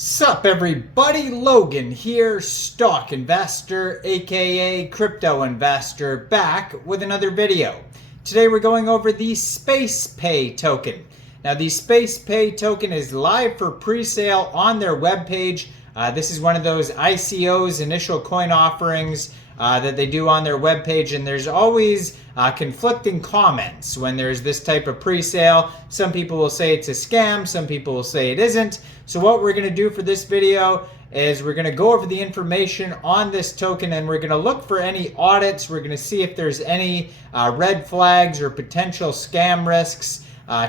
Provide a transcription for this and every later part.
Sup everybody, Logan here, stock investor aka crypto investor, back with another video. Today we're going over the SPACEPAY token. Now the SPACEPAY token is live for pre-sale on their webpage. This is one of those ICOs, initial coin offerings, that they do on their webpage, and there's always conflicting comments when there's this type of pre-sale. Some people will say it's a scam, some people will say it isn't. So what we're going to do for this video is we're going to go over the information on this token, and we're going to look for any audits. We're going to see if there's any red flags or potential scam risks.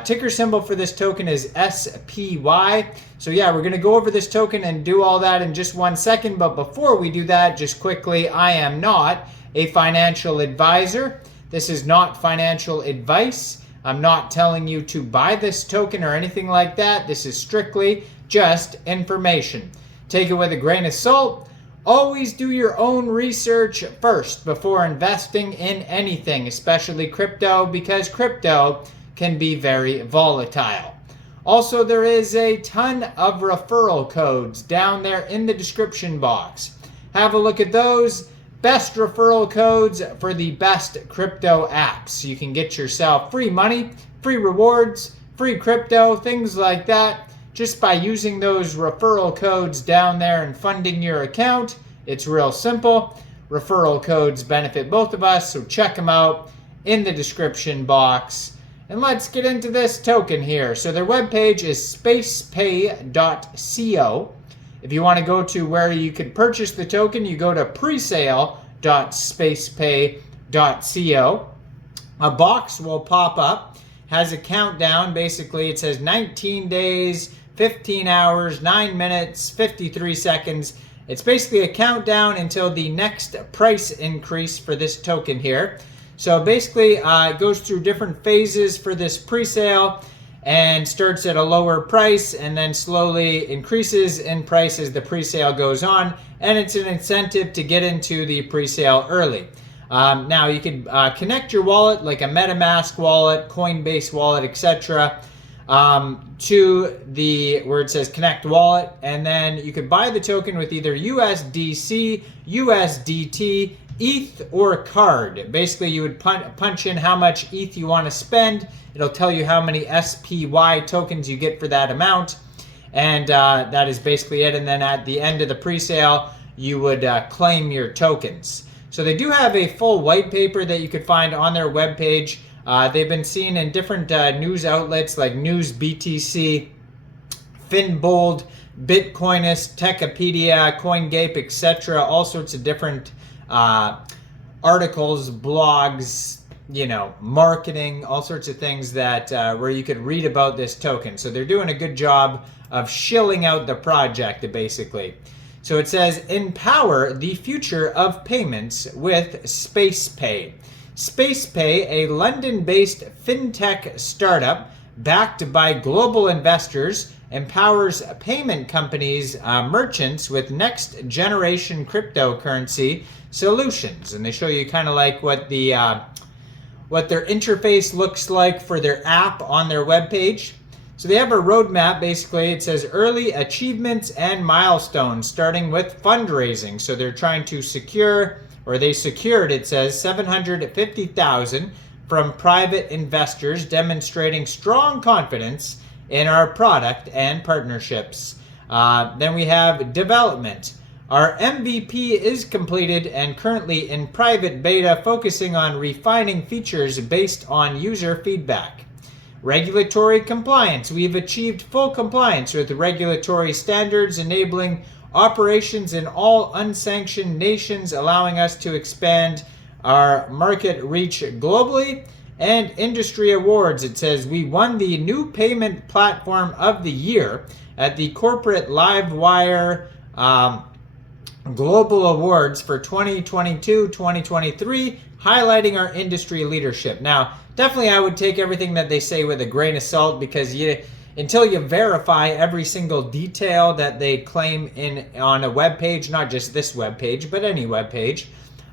Ticker symbol for this token is SPY. So yeah, we're going to go over this token and do all that in just 1 second. But before we do that, just quickly, I am not a financial advisor. This is not financial advice. I'm not telling you to buy this token or anything like that. This is strictly just information. Take it with a grain of salt. Always do your own research first before investing in anything, especially crypto, because crypto can be very volatile. Also, there is a ton of referral codes down there in the description box. Have a look at those. Best referral codes for the best crypto apps. You can get yourself free money, free rewards, free crypto, things like that, just by using those referral codes down there and funding your account. It's real simple. Referral codes benefit both of us, so check them out in the description box. And let's get into this token here. So their webpage is spacepay.co. If you want to go to where you could purchase the token, you go to presale.spacepay.co. A box will pop up, has a countdown. Basically, it says 19 days, 15 hours, 9 minutes, 53 seconds. It's basically a countdown until the next price increase for this token here. So basically, it goes through different phases for this pre-sale and starts at a lower price and then slowly increases in price as the pre-sale goes on. And it's an incentive to get into the pre-sale early. Now, you can connect your wallet, like a MetaMask wallet, Coinbase wallet, etc., to the where it says connect wallet. And then you could buy the token with either USDC, USDT, ETH, or a card. Basically, you would punch in how much ETH you want to spend. It'll tell you how many SPY tokens you get for that amount. And that is basically it. And then at the end of the pre-sale, you would claim your tokens. So they do have a full white paper that you could find on their webpage. They've been seen in different news outlets like News BTC, Finbold, Bitcoinist, Techipedia, CoinGape, etc. All sorts of different articles, blogs, marketing, all sorts of things that where you could read about this token. So they're doing a good job of shilling out the project, basically. So it says, empower the future of payments with SPACEPAY. SPACEPAY, a London-based fintech startup backed by global investors, empowers payment companies, merchants with next generation cryptocurrency solutions. And they show you kind of like what their interface looks like for their app on their webpage. So they have a roadmap. Basically, it says early achievements and milestones, starting with fundraising. So they're trying to secure, or they secured, it says, $750,000 from private investors, demonstrating strong confidence in our product and partnerships. Then we have development. Our MVP is completed and currently in private beta, focusing on refining features based on user feedback. Regulatory compliance. We've achieved full compliance with regulatory standards, enabling operations in all unsanctioned nations, allowing us to expand our market reach globally. And industry awards. It says we won the new payment platform of the year at the Corporate Livewire Global Awards for 2022-2023, highlighting our industry leadership. Now, definitely I would take everything that they say with a grain of salt, because until you verify every single detail that they claim on a web page, not just this web page, but any web page,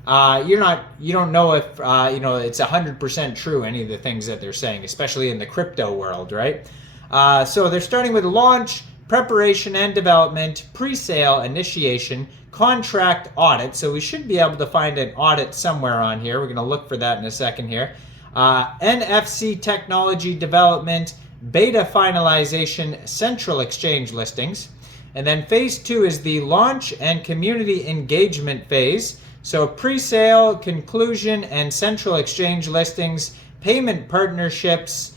you don't know if it's 100% true, any of the things that they're saying, especially in the crypto world, right? So they're starting with launch, preparation and development, pre-sale initiation, contract audit. So we should be able to find an audit somewhere on here. We're going to look for that in a second here. NFC technology development, beta finalization, central exchange listings. And then phase 2 is the launch and community engagement phase. So pre-sale, conclusion, and central exchange listings, payment partnerships,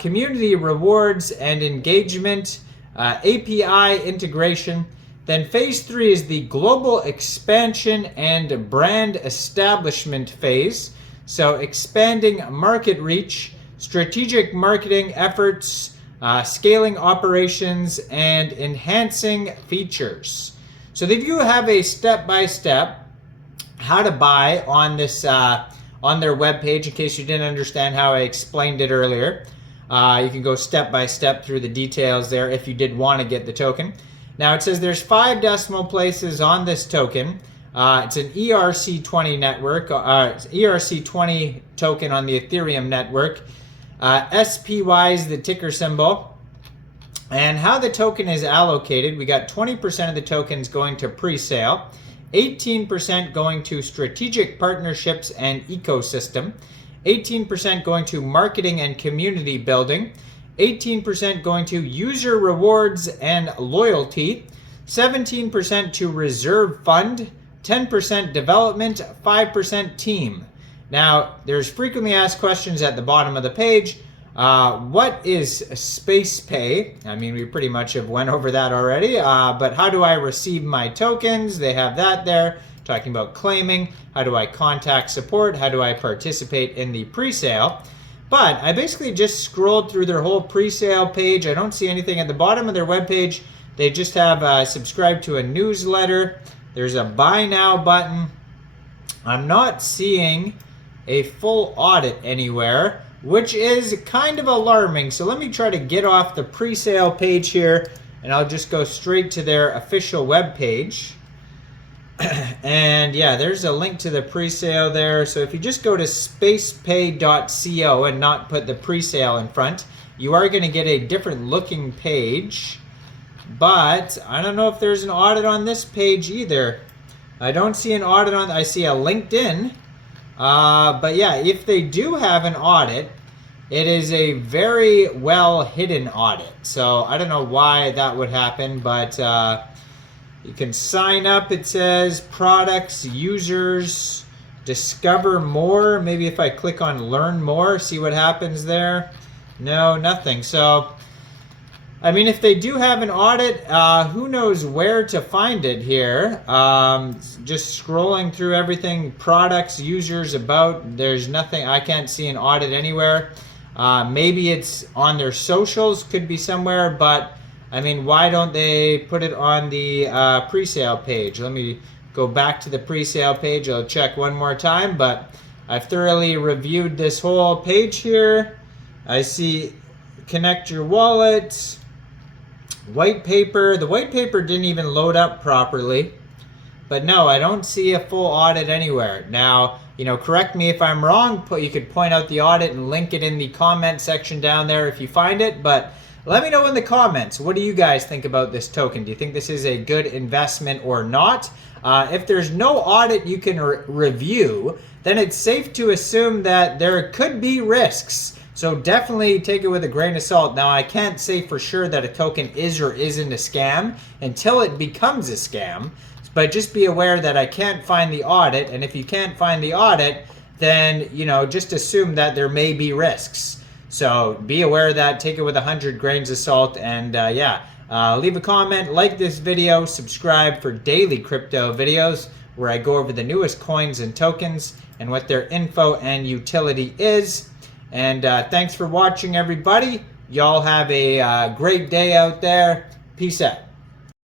community rewards and engagement, API integration. Then phase 3 is the global expansion and brand establishment phase. So expanding market reach, strategic marketing efforts, scaling operations, and enhancing features. So they do have a step-by-step how to buy on this on their webpage. In case you didn't understand how I explained it earlier, you can go step by step through the details there if you did want to get the token. Now it says there's 5 decimal places on this token. It's an ERC20 network, ERC20 token on the Ethereum network. SPY is the ticker symbol. And how the token is allocated, we got 20% of the tokens going to pre-sale, 18% going to strategic partnerships and ecosystem, 18% going to marketing and community building, 18% going to user rewards and loyalty, 17% to reserve fund, 10% development, 5% team. Now, there's frequently asked questions at the bottom of the page. What is SPACEPAY? I mean, we pretty much have went over that already, but how do I receive my tokens? They have that there, talking about claiming. How do I contact support? How do I participate in the pre-sale? But I basically just scrolled through their whole pre-sale page. I don't see anything at the bottom of their webpage. They just have subscribe to a newsletter. There's a buy now button. I'm not seeing a full audit anywhere, which is kind of alarming. So let me try to get off the pre-sale page here, and I'll just go straight to their official web page. And yeah, there's a link to the pre-sale there. So if you just go to spacepay.co and not put the pre-sale in front, you are going to get a different looking page. But I don't know if there's an audit on this page either. I don't see an audit on, I see a LinkedIn. But yeah, if they do have an audit, it is a very well hidden audit. So I don't know why that would happen, but you can sign up, it says, products, users, discover more. Maybe if I click on learn more, see what happens there. No, nothing. So, I mean, if they do have an audit, who knows where to find it here. Just scrolling through everything, products, users, about, there's nothing. I can't see an audit anywhere. Maybe it's on their socials, could be somewhere, but I mean, why don't they put it on the pre-sale page? Let me go back to the pre-sale page. I'll check one more time, but I've thoroughly reviewed this whole page here. I see connect your wallet, white paper. The white paper didn't even load up properly. But no, I don't see a full audit anywhere. Now, you know, correct me if I'm wrong. You could point out the audit and link it in the comment section down there if you find it. But let me know in the comments, what do you guys think about this token? Do you think this is a good investment or not? If there's no audit you can review, then it's safe to assume that there could be risks. So definitely take it with a grain of salt. Now, I can't say for sure that a token is or isn't a scam until it becomes a scam. But just be aware that I can't find the audit. And if you can't find the audit, then, you know, just assume that there may be risks. So be aware of that, take it with 100 grains of salt, and leave a comment, like this video, subscribe for daily crypto videos where I go over the newest coins and tokens and what their info and utility is. And thanks for watching, everybody. Y'all have a great day out there. Peace out.